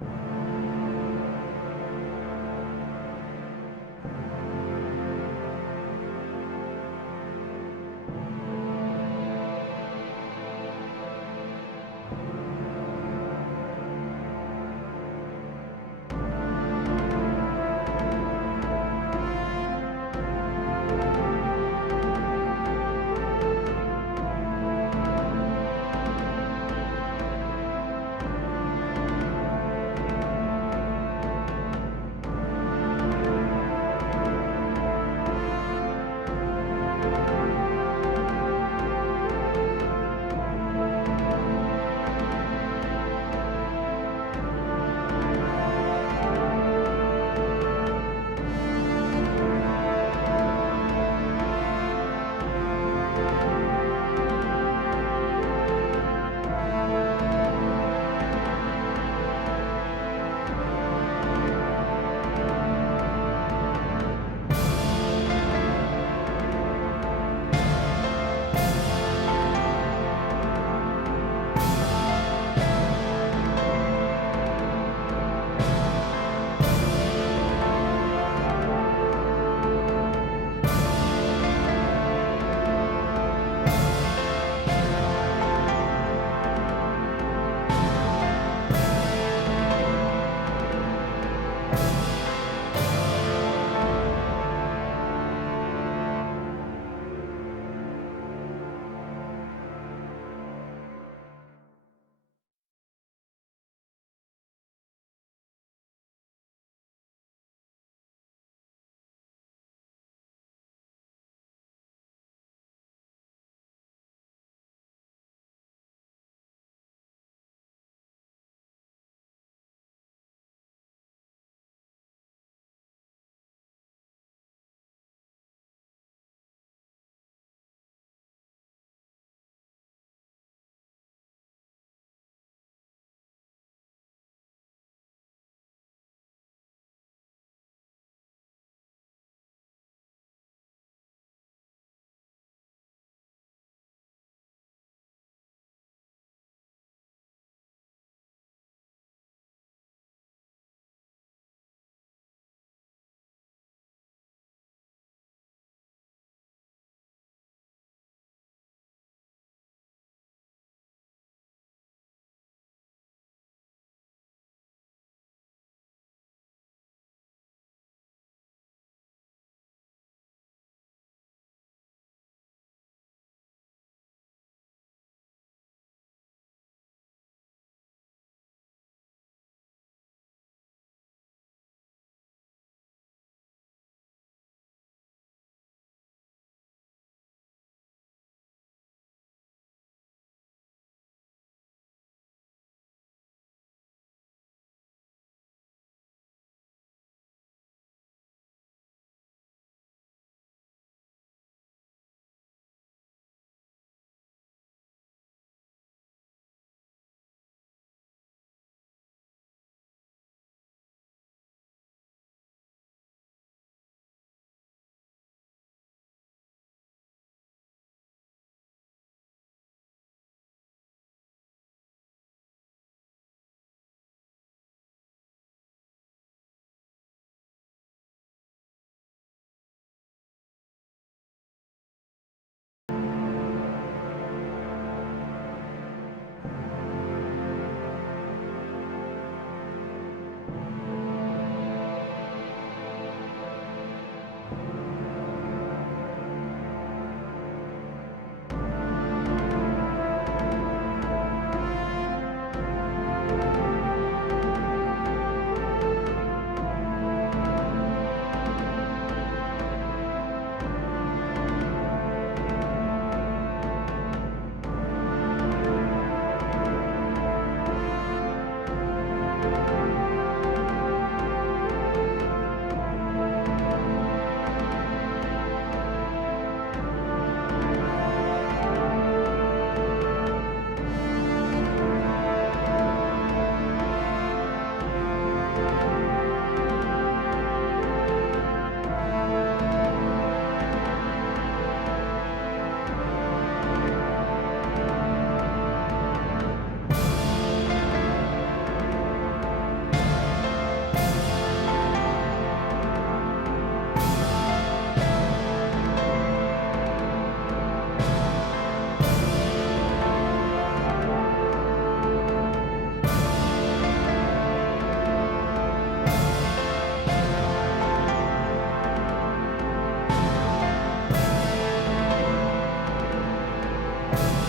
you Bye.